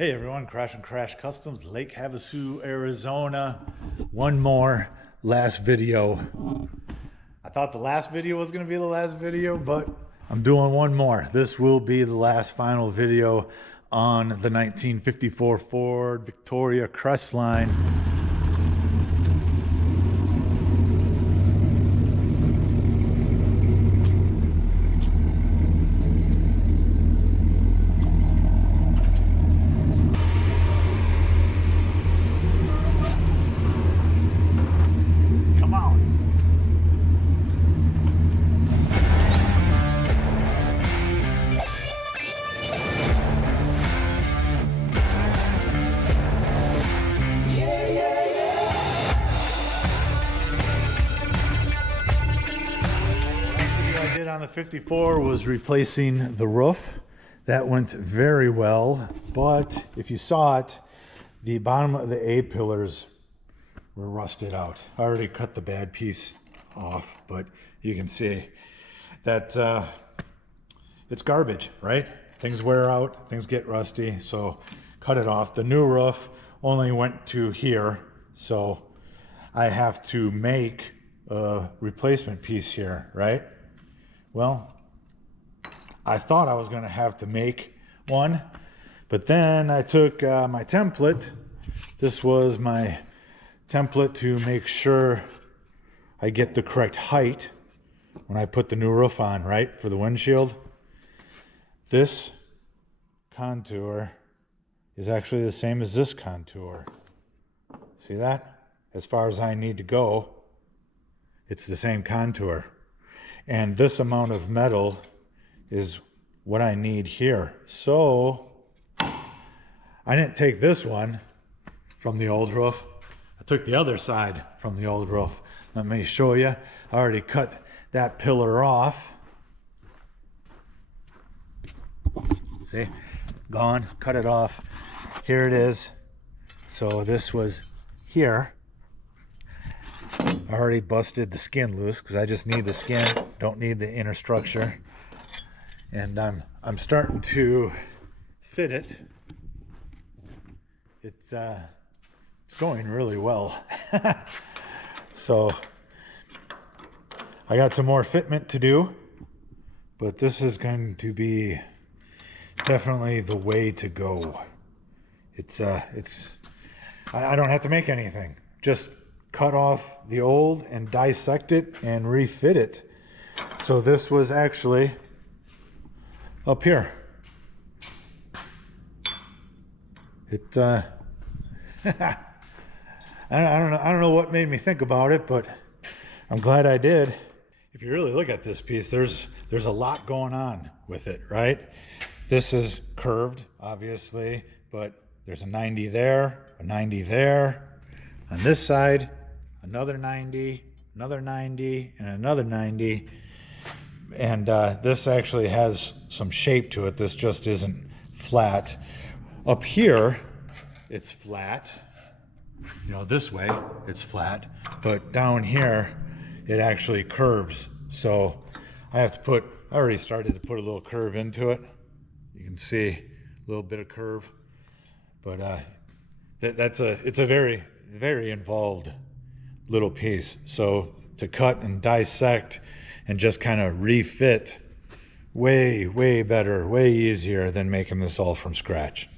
Hey everyone, Crash and Crash Customs, Lake Havasu, Arizona. One more last video. I thought the last video was going to be the last video, but I'm doing one more. This will be the last final video on the 1954 Ford Victoria Crestline. On the 54 was replacing the roof. That went very well, but if you saw it, the bottom of the A pillars were rusted out. I already cut the bad piece off, but you can see that it's garbage, right? Things wear out, things get rusty, so cut it off. The new roof only went to here, so I have to make a replacement piece here, right? Well, I thought I was going to have to make one, but then I took my template. This was my template to make sure I get the correct height when I put the new roof on, right, for the windshield. This contour is actually the same as this contour. See that? As far as I need to go, it's the same contour. And this amount of metal is what I need here. So I didn't take this one from the old roof. I took the other side from the old roof. Let me show you. I already cut that pillar off. See? Gone. Cut it off. Here it is. So this was here. I already busted the skin loose because I just need the skin, don't need the inner structure. And I'm starting to fit it. It's going really well. So I got some more fitment to do, but this is going to be definitely the way to go. I don't have to make anything. Just cut off the old and dissect it and refit it. So this was actually up here. I don't know what made me think about it, but I'm glad I did. If you really look at this piece, there's a lot going on with it, right? This is curved, obviously, but there's a 90 there, a 90 there. On this side, another 90, another 90, and another 90. And this actually has some shape to it. This just isn't flat. Up here, it's flat. You know, this way, it's flat. But down here, it actually curves. So I already started to put a little curve into it. You can see a little bit of curve. But it's a very, very involved little piece. So to cut and dissect and just kind of refit, way better, way easier than making this all from scratch.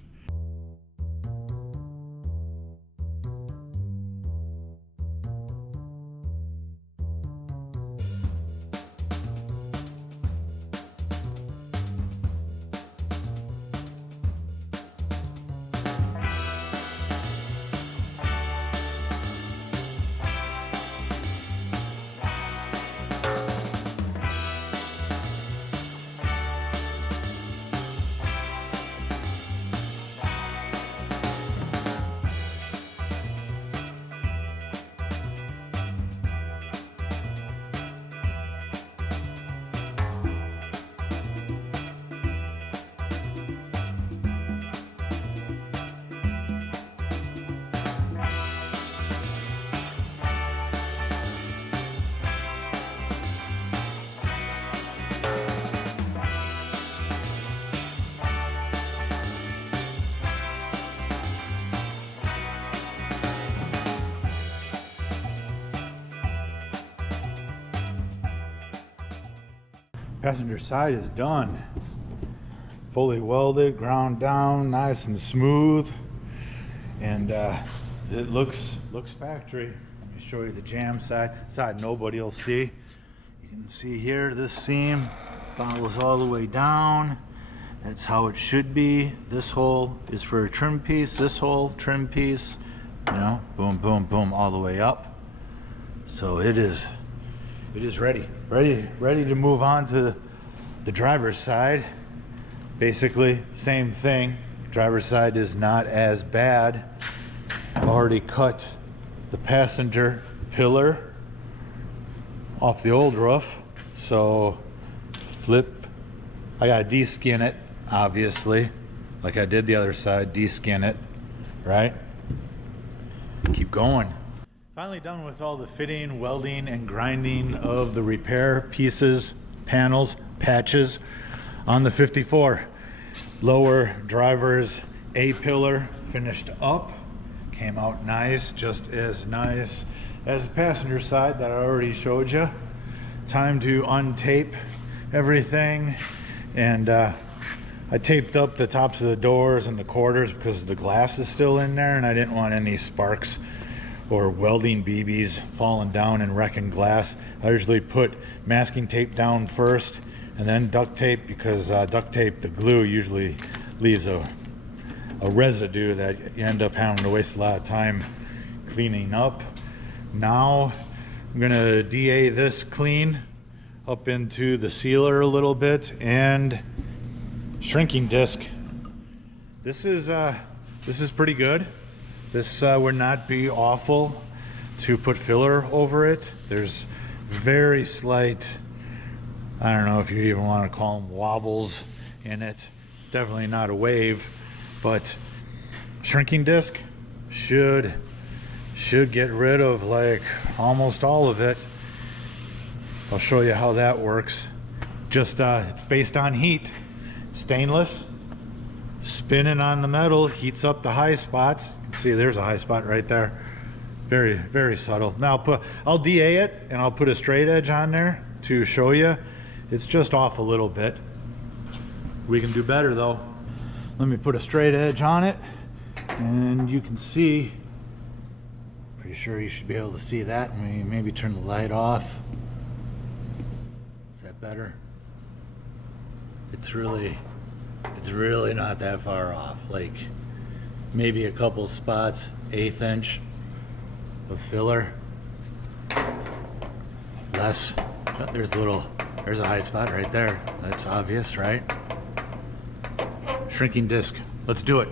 Passenger side is done. Fully welded, ground down, nice and smooth. And it looks factory. Let me show you the jam side nobody will see. You can see here this seam follows all the way down. That's how it should be. This hole is for a trim piece, this hole trim piece, you know, boom boom boom all the way up. So it is ready to move on to the driver's side. Basically same thing. Driver's side is not as bad. Already cut the passenger pillar off the old roof, so flip. I gotta de-skin it, obviously, like I did the other side. De-skin it, right? Keep going. Finally done with all the fitting, welding, and grinding of the repair pieces, panels, patches on the 54. Lower driver's A-pillar finished up. Came out nice, just as nice as the passenger side that I already showed you. Time to untape everything. And I taped up the tops of the doors and the quarters because the glass is still in there, and I didn't want any sparks or welding BBs falling down and wrecking glass. I usually put masking tape down first and then duct tape, because duct tape, the glue, usually leaves a residue that you end up having to waste a lot of time cleaning up. Now I'm gonna DA this clean up into the sealer a little bit and shrinking disc. This is pretty good. This would not be awful to put filler over it. There's very slight, I don't know if you even want to call them wobbles in it. Definitely not a wave, but shrinking disc should get rid of like almost all of it. I'll show you how that works. Just it's based on heat. Stainless, spinning on the metal heats up the high spots. You can see there's a high spot right there. Very, very subtle. Now I'll DA it and I'll put a straight edge on there to show you. It's just off a little bit. We can do better though. Let me put a straight edge on it and you can see, pretty sure you should be able to see that. Maybe turn the light off. Is that better? It's really not that far off. Like maybe a couple spots, 1/8 inch of filler. Less. There's a high spot right there. That's obvious, right? Shrinking disc. Let's do it.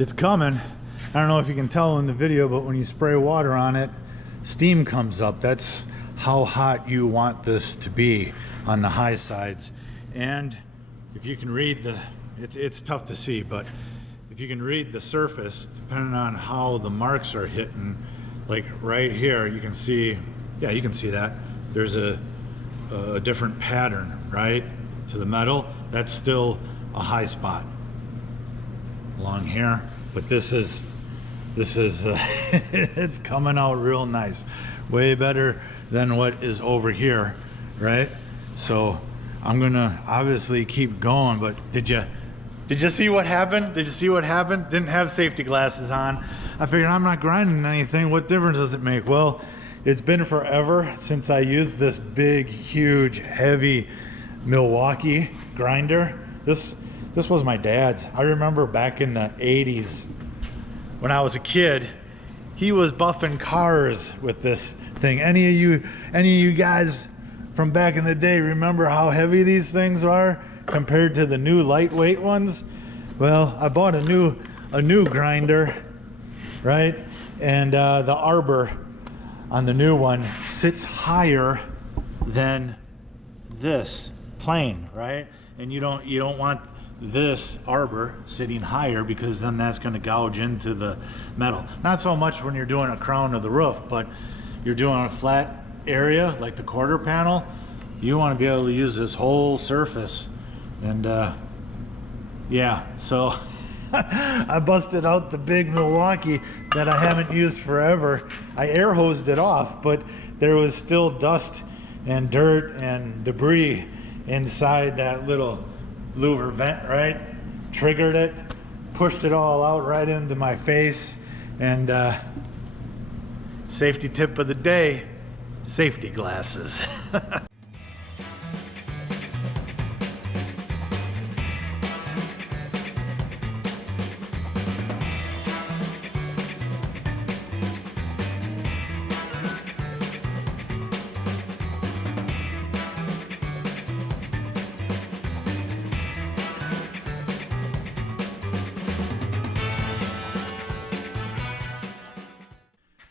It's coming. I don't know if you can tell in the video, but when you spray water on it, steam comes up. That's how hot you want this to be on the high sides. And if you can read it's tough to see, but if you can read the surface, depending on how the marks are hitting, like right here, you can see, yeah, you can see that. There's a different pattern, right, to the metal. That's still a high spot along here, but this is it's coming out real nice, way better than what is over here, right? So I'm gonna obviously keep going, but did you see what happened? Did you see what happened? Didn't have safety glasses on. I figured I'm not grinding anything. What difference does it make? Well, it's been forever since I used this big, huge, heavy Milwaukee grinder. This was my dad's. I remember back in the 80s when I was a kid, he was buffing cars with this thing. Any of you guys from back in the day remember how heavy these things are? compared to the new lightweight ones. Well, I bought a new grinder, right? And the arbor on the new one sits higher than this plane, right? And you don't want this arbor sitting higher, because then that's going to gouge into the metal. Not so much when you're doing a crown of the roof, but you're doing a flat area like the quarter panel, you want to be able to use this whole surface. And yeah, so I busted out the big Milwaukee that I haven't used forever. I air hosed it off, but there was still dust and dirt and debris inside that little louver vent, right? Triggered it, pushed it all out right into my face. And safety tip of the day, safety glasses.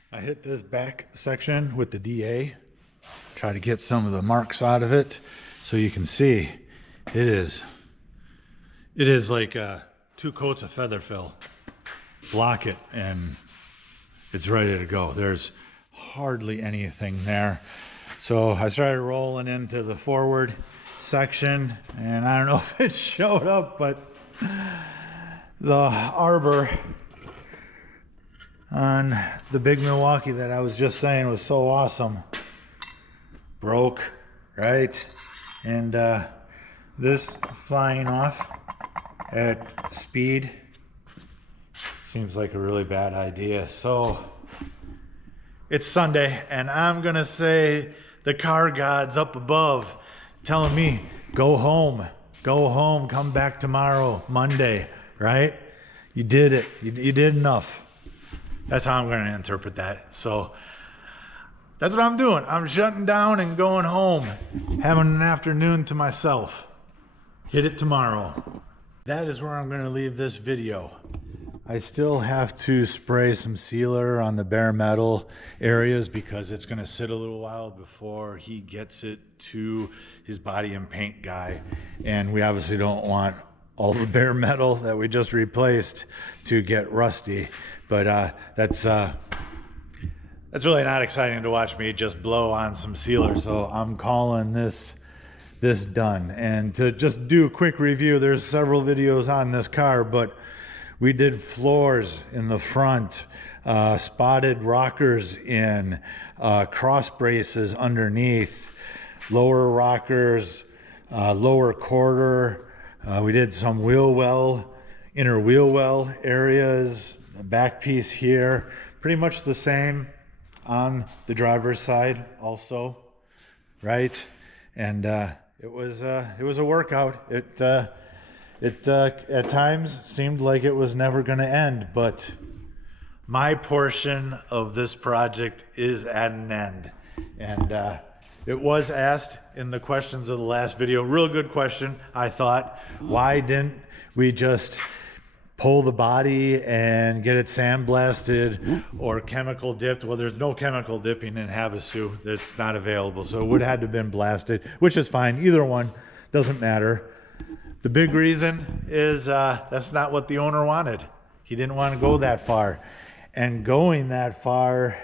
I hit this back section with the DA, try to get some of the marks out of it, so you can see it is like 2 coats of feather fill. Block it and it's ready to go. There's hardly anything there. So I started rolling into the forward section, and I don't know if it showed up, but the arbor on the big Milwaukee that I was just saying was so awesome broke, right? And this flying off at speed seems like a really bad idea. So it's Sunday, and I'm gonna say the car gods up above telling me, go home, come back tomorrow, Monday, right? You did it, you did enough. That's how I'm going to interpret that. So that's what I'm doing. I'm shutting down and going home, having an afternoon to myself. Hit it tomorrow. That is where I'm going to leave this video. I still have to spray some sealer on the bare metal areas, because it's going to sit a little while before he gets it to his body and paint guy. And we obviously don't want all the bare metal that we just replaced to get rusty. But that's really not exciting to watch me just blow on some sealer. So I'm calling this done. And to just do a quick review, there's several videos on this car, but we did floors in the front, spotted rockers in, cross braces underneath, lower rockers, lower quarter. We did some wheel well, inner wheel well areas, back piece here, pretty much the same on the driver's side also, right? And it was a workout. It at times seemed like it was never going to end, but my portion of this project is at an end. And it was asked in the questions of the last video, real good question, I thought, why didn't we just pull the body and get it sandblasted or chemical dipped? Well, there's no chemical dipping in Havasu. It's not available. So it would have to have been blasted, which is fine. Either one doesn't matter. The big reason is that's not what the owner wanted. He didn't want to go that far. And going that far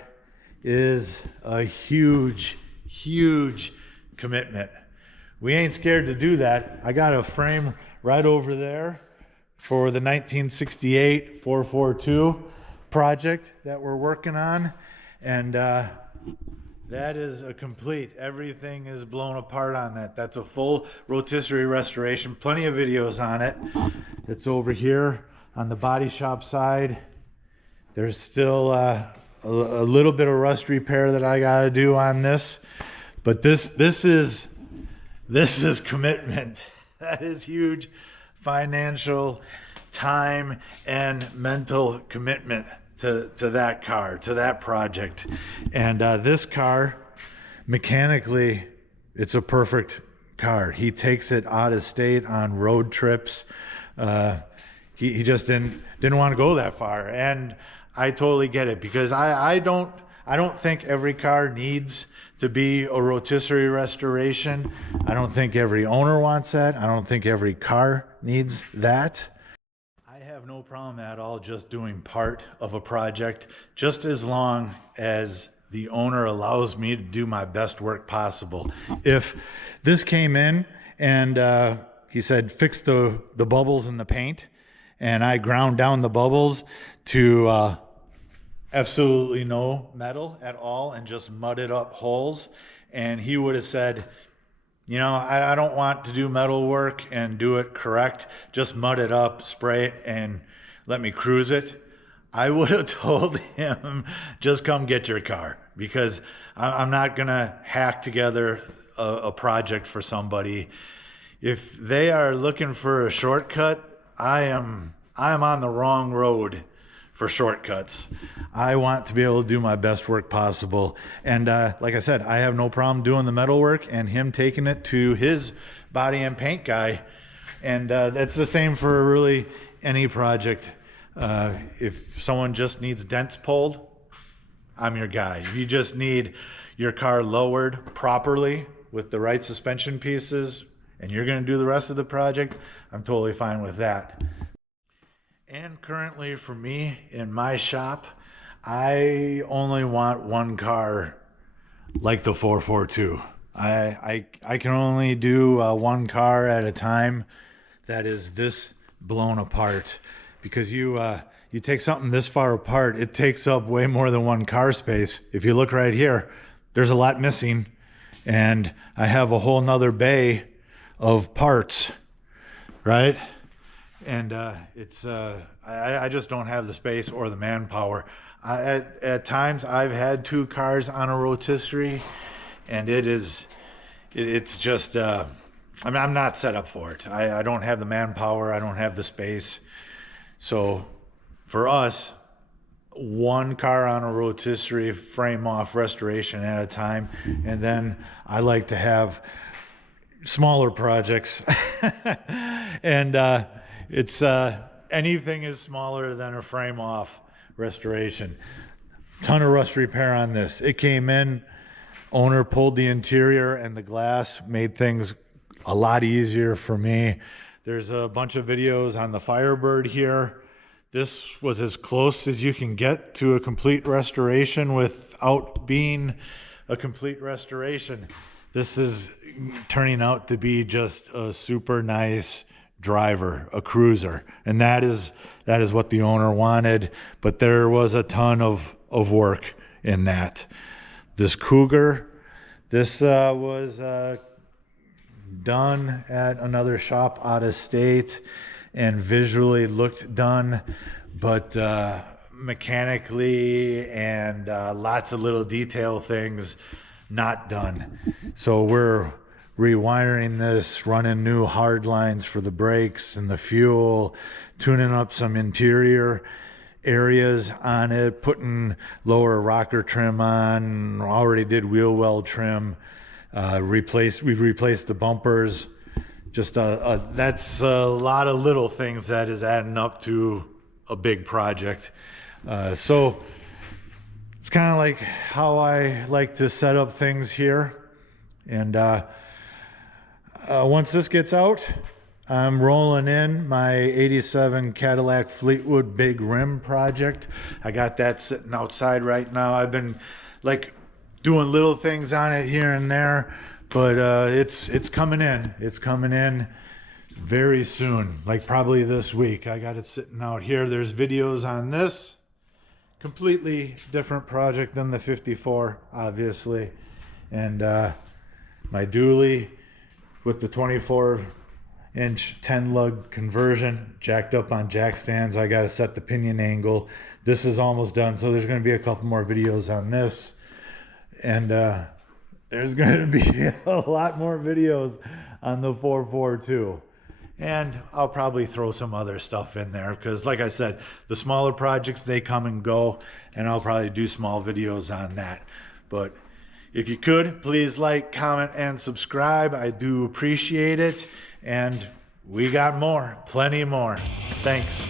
is a huge, huge commitment. We ain't scared to do that. I got a frame right over there for the 1968 442 project that we're working on, and that is a complete, everything is blown apart on that. That's a full rotisserie restoration, plenty of videos on it. It's over here on the body shop side. There's still a little bit of rust repair that I gotta do on this, but this is commitment. That is huge financial, time, and mental commitment to that car, to that project. And this car, mechanically, it's a perfect car. He takes it out of state on road trips. He just didn't want to go that far, and I totally get it, because I don't think every car needs to be a rotisserie restoration. I don't think every owner wants that. I don't think every car needs that. I have no problem at all just doing part of a project, just as long as the owner allows me to do my best work possible. If this came in and he said, fix the bubbles in the paint, and I ground down the bubbles to absolutely no metal at all and just mudded up holes, and he would have said, you know, I don't want to do metal work and do it correct, just mud it up, spray it, and let me cruise it, I would have told him, just come get your car, because I'm not gonna hack together a project for somebody. If they are looking for a shortcut, I'm on the wrong road for shortcuts. I want to be able to do my best work possible. And like I said, I have no problem doing the metal work and him taking it to his body and paint guy. And that's the same for really any project. If someone just needs dents pulled, I'm your guy. If you just need your car lowered properly with the right suspension pieces and you're going to do the rest of the project, I'm totally fine with that. And currently for me in my shop, I only want one car like the 442. I can only do one car at a time that is this blown apart, because you take something this far apart, it takes up way more than one car space. If you look right here, there's a lot missing, and I have a whole nother bay of parts, right? And I just don't have the space or the manpower. At times I've had two cars on a rotisserie, and it's just I mean, I'm not set up for it. I don't have the manpower, I don't have the space. So for us, one car on a rotisserie frame off restoration at a time, and then I like to have smaller projects and it's anything is smaller than a frame off restoration. Ton of rust repair on this. It came in, owner pulled the interior and the glass, made things a lot easier for me. There's a bunch of videos on the Firebird here. This was as close as you can get to a complete restoration without being a complete restoration. This is turning out to be just a super nice driver, a cruiser, and that is what the owner wanted, but there was a ton of work in that. This Cougar, this was done at another shop out of state and visually looked done, but mechanically and lots of little detail things not done. So we're rewiring this, running new hard lines for the brakes and the fuel, tuning up some interior areas on it, putting lower rocker trim on, already did wheel well trim, we replaced the bumpers. Just that's a lot of little things that is adding up to a big project. So it's kind of like how I like to set up things here. And once this gets out, I'm rolling in my 87 Cadillac Fleetwood big rim project. I got that sitting outside right now. I've been like doing little things on it here and there, but it's coming in. It's coming in very soon, like probably this week. I got it sitting out here. There's videos on this. Completely different project than the 54, obviously. And my dually with the 24-inch 10-lug conversion, jacked up on jack stands. I got to set the pinion angle. This is almost done, so there's going to be a couple more videos on this. And there's going to be a lot more videos on the 442. And I'll probably throw some other stuff in there because, like I said, the smaller projects, they come and go, and I'll probably do small videos on that. But If you could, please like, comment, and subscribe. I do appreciate it. And we got more, plenty more. Thanks.